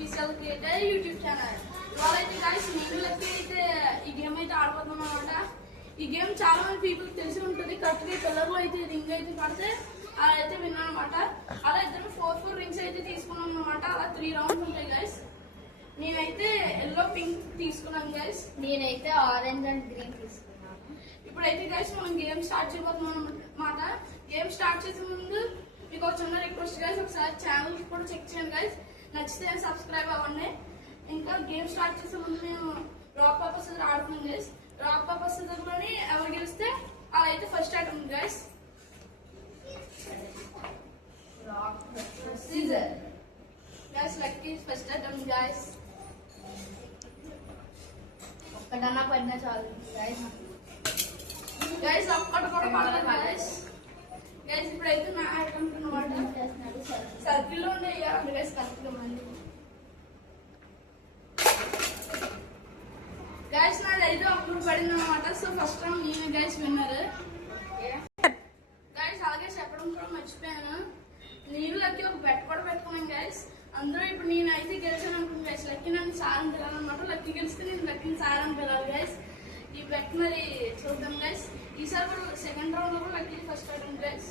PCL creator YouTube channel. ఇవాళ అయితే guys నేను లక్కీ అయితే ఈ గేమ్ అయితే ఆడుతున్నాం అనమాట. ఈ గేమ్ చాలా మంది పీపుల్ తెలిసి ఉంటుంది. కరెక్ట్గా పిల్లర్లో అయితే రింగ్ అయితే పడితే అలా అయితే విన్నాను అనమాట. అలా ఇద్దరు 4 రింగ్స్ అయితే తీసుకున్నాం అనమాట. అలా 3 రౌండ్స్ ఉంటాయి గైస్. నేనైతే ఎల్లో పింక్ తీసుకున్నాను గైస్. నేనైతే ఆరెంజ్ అండ్ గ్రీన్ తీసుకున్నాను. ఇప్పుడైతే గైస్ మనం గేమ్ స్టార్ట్ చేయబోతున్నాం అనమాట. గేమ్ స్టార్ట్ చేసే ముందు మీకు ఒక చిన్న రిక్వెస్ట్ గైస్, ఒకసారి ఛానల్ కూడా చెక్ చేయండి గైస్. నచ్చితే సబ్స్క్రైబ్ అవ్వండి. ఇంకా గేమ్ స్టార్ట్ చేసే ముందు మేము రాక్ పేపర్ సిజర్ ఆడుతున్నాం గైస్. రాక్ పేపర్ సిజర్ లోని ఎవరు గెలిస్తే అలా అయితే first item guys. Rock paper scissor guys lucky first item guys. ఒక్కటన్నా పడినా చాలు గైస్. గైస్ ఒక్కటి కూడా పడలేదు గైస్. గైస్ ఇప్పుడైతే నా ఐటమ్ అనమాట. సర్కిల్ లో ఉండే గైస్ కరెక్ట్ గా మళ్ళీ గైస్ నాది అయితే అప్పుడు పడింది అనమాట. సో ఫస్ట్ రౌండ్ నేను గైస్ విన్నారు గైస్. అలాగే చెప్పడం కూడా మర్చిపోయాను, నేను లక్కీ ఒక బెట్ కూడా పెట్టుకున్నాను గైస్. అందరూ ఇప్పుడు నేను అయితే గెలిచాను అనుకున్నాను గైస్. లక్కీ నన్ను సారం పిలాలన్నమాట. లక్కీ గెలిస్తే నేను లక్కీని సారం పిలాలి గైస్. ఈ బెట్ మరి చూద్దాం గైస్. ఈసారి కూడా సెకండ్ రౌండ్ లో కూడా lucky first item guys.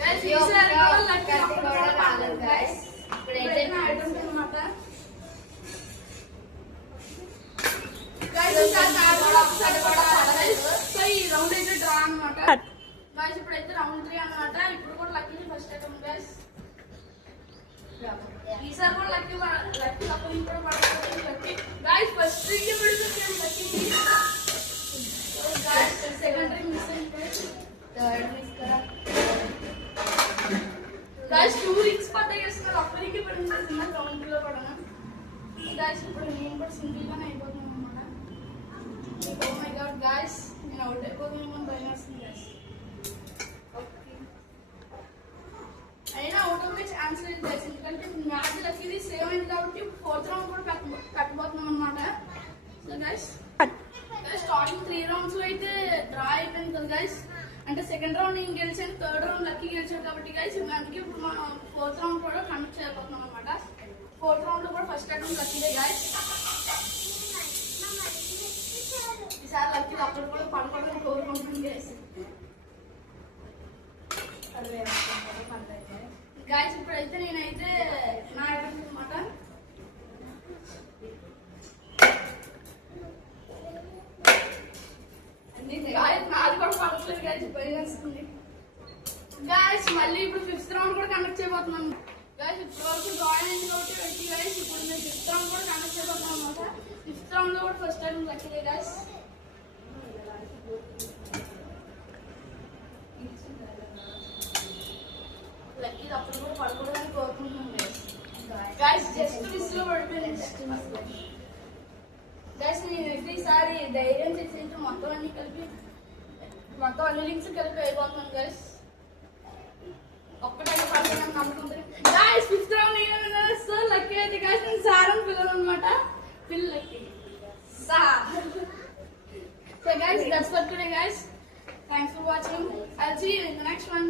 Guys ఈసారి కూడా లక్కీ అప్పుడు కూడా రాలేదు గైస్. ఇప్పుడైతే నా ఐటమ్ అన్నమాట గైస్. ఈసారి కూడా ఒకసారి కూడా గైస్. సో ఈ రౌండ్ అయితే డ్రా అన్నమాట గైస్. ఇప్పుడైతే రౌండ్ 3 అన్నమాట. ఇప్పుడు కూడా లక్కీ ఫస్ట్ ఐటమ్ గైస్. ఈసారి కూడా లక్కీ అప్పుడు కూడా పడుతుంది లక్కీ గైస్. ఫస్ట్ రింగ్ పడుతుంది lucky. Guys second ring miss అయింది. థర్డ్ మిస్ కదా గైస్. 2 రింగ్స్ పడ్డాయి గైస్. నాకు ఒక్క రింగ్ పడింది చిన్న రౌండ్ లో పడను గైస్. ఇప్పుడు నేను కూడా సింగిల్ గానే అయిపోతున్నాను అనమాట. ఓ మై గాడ్ గైస్, నేను అవుట్ అయిపోతున్నాను భయం వస్తుంది గైస్. అయినా అవుట్ అవ్వే ఛాన్స్ లేదు గైస్. ఎందుకంటే మ్యాచ్ లక్కీది సేవ్ అయింది కాబట్టి 4th రౌండ్ కూడా కట్టబోతున్నాం అనమాట. సో గైస్ స్టార్టింగ్ 3 రౌండ్స్ లో అయితే డ్రా అయిపోయింది కదా గైస్. అంటే సెకండ్ రౌండ్ నేను గెలిచాను, థర్డ్ రౌండ్ లక్కీ గెలిచాను కాబట్టి గైస్. అందుకే ఇప్పుడు మనం 4th రౌండ్ కూడా కండక్ట్ చేయబోతున్నాం అనమాట. 4th రౌండ్ లో కూడా ఫస్ట్ ఐటమ్ లక్కీదే గైస్. ఈసారి లక్కీ అక్కడ కూడా పడుకోవడానికి కోరుకుంటుంది గైస్. గైస్ ఇప్పుడైతే నేనైతే నా ఐటమ్ అనమాట. నాది కూడా పడట్లేదు గైస్, భయం వేస్తుంది గైస్. మళ్ళీ ఇప్పుడు 5th రౌండ్ కూడా కండక్ట్ చేయబోతున్నాం గైస్. ఇప్పుడు వరకు జాయిన్ అయింది కాబట్టి గైస్. ఇప్పుడు మేము 5th రౌండ్ కూడా కండక్ట్ చేయబోతున్నాం అనమాట. 5th రౌండ్ లో కూడా ఫస్ట్ టైం లక్కీదే గైస్. లక్కీ అప్పుడు కూడా పడకూడదని కోరుకుంటున్నాం గైస్. గైస్ జస్ట్ మిస్ లో పడిపోయింది. Just miss guys. నేను ఈసారి ధైర్యం చేసి మొత్తం అన్ని లింక్స్ కలిపి అయిపోతున్నాను గైస్. ఒక్కటైనా పడుతుంది నమ్ముకుంటుంది guys. 5th round so lucky అయితే గైస్. నేను సారం పిల్లలు అనమాట. పిల్లలకి so guys that's for today guys. Thanks for watching. I'll see you in the next one.